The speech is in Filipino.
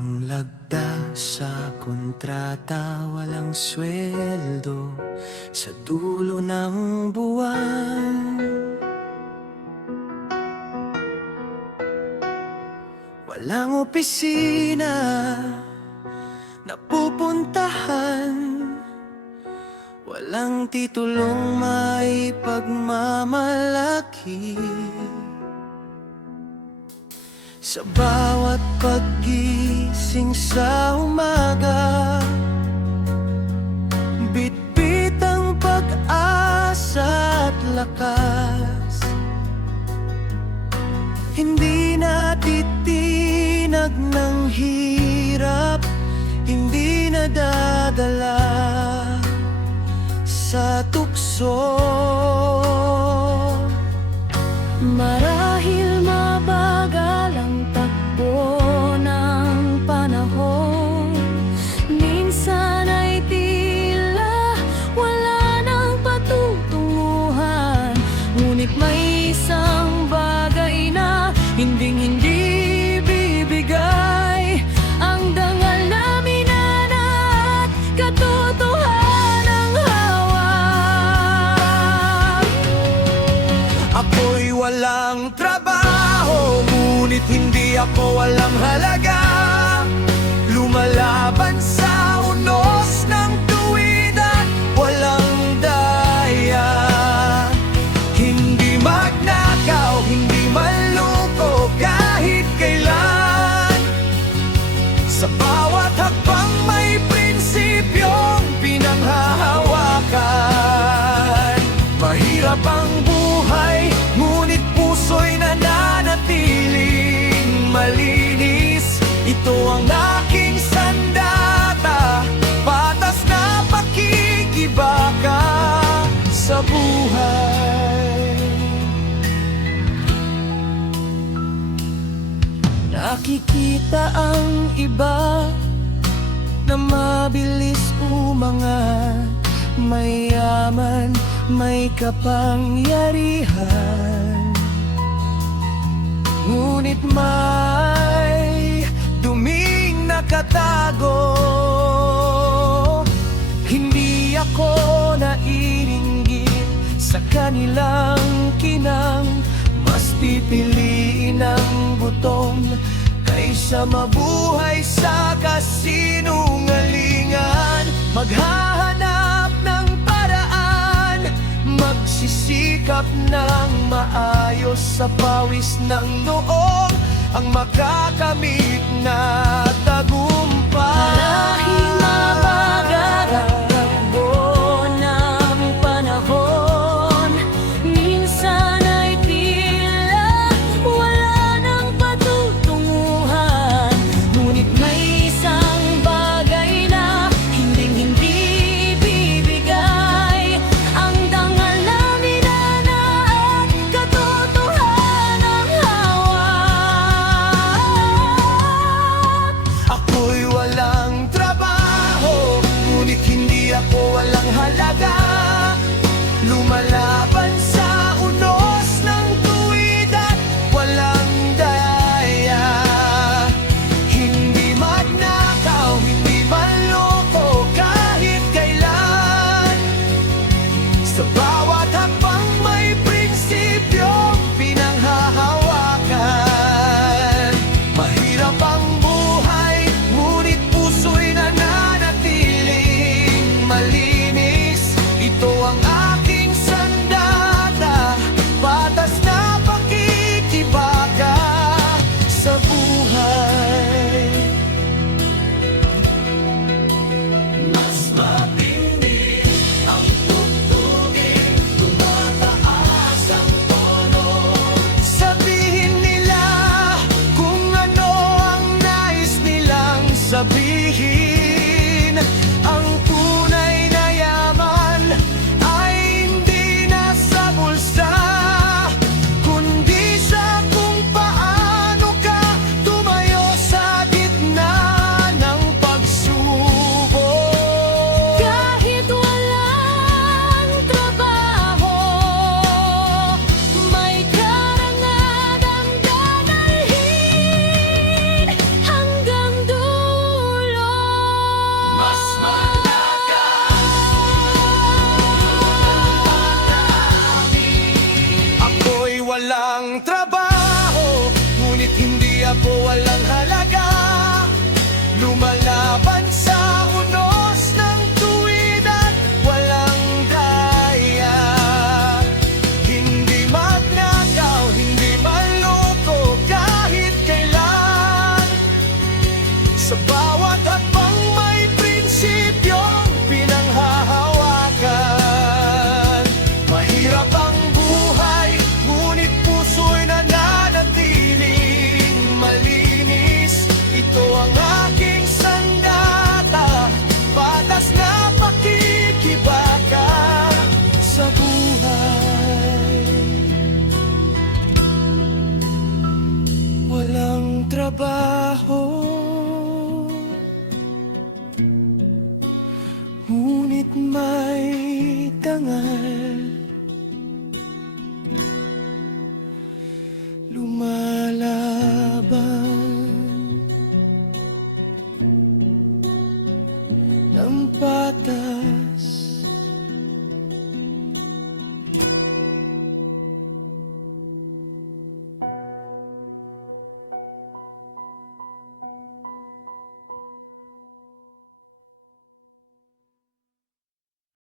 Walang lagda sa kontrata, walang sweldo sa dulo ng buwan. Walang opisina na pupuntahan, walang titulong may pagmamalaki. Sa bawat paggising sa umaga, bitbit ang pag-asa at lakas. Hindi natitinag ng hirap, hindi nadadala sa tukso. Marahil mabagal ang takbo ng panahon, minsan ay tila wala nang patutunguhan. Ngunit may isang bagay na hinding-hindi bibigay ang dangal na minana at katotohanang hawak. Ako'y walang trabaho, ngunit hindi ako walang halaga. Lumalaban sa unos ng tuwid at walang daya. Hindi magnakaw, hindi maloko kahit kailan. Sa bawat hakbang may prinsipyong pinanghahawakan. Mahirap ang buhay, ngunit puso'y nananatiling malinis. Ito ang aking sandata, patas na pakikibaka sa buhay. Nakikita ang iba na mabilis umangat, mayaman, may kapangyarihan. Ngunit may duming nakatago. Hindi ako naiinggit sa kanilang kinang, mas pipiliin ang gutom kaysa mabuhay sa kasinungalingan. Maghahanap ng paraan, magsisikap ng maayos sa pawis ng noong ang makakamit na tagumpay. Marahil mabagal ang takbo ng panahon, minsan ay tila wala nang patutunguhan. Ngunit may isang bagay na hinding-hindi bibigay ang dangal na minana at katotohanang hawak. Ako'y walang trabaho, ngunit hindi ako walang halaga. Lumalaban sa unos ng tuwid at walang daya. Hindi magnakaw, hindi manloko kahit kailan. Sa bawat hakbang may prinsipyong pinanghahawakan. Mahirap ang buhay, ngunit puso'y nananatiling malinis. Ito ang aking sandata, patas na pakikibaka sa buhay. Mas matindi ang tugtugin, tumataas ang tono. Sabihin nila kung ano ang nais nilang sabihin. Ang tunay na yaman ay hindi nasa bulsa, kundi sa kung paano ka tumayo sa gitna ng pagsubok. Kahit walang trabaho, may karangalang dadalhin hanggang dulo. Sa bawat hakbang may prinsipyong pinanghahawakan. Mahirap ang buhay, ngunit puso'y nananatiling malinis. Ito ang aking sandata, patas na pakikibaka sa buhay. Walang trabaho, ngunit may dangal.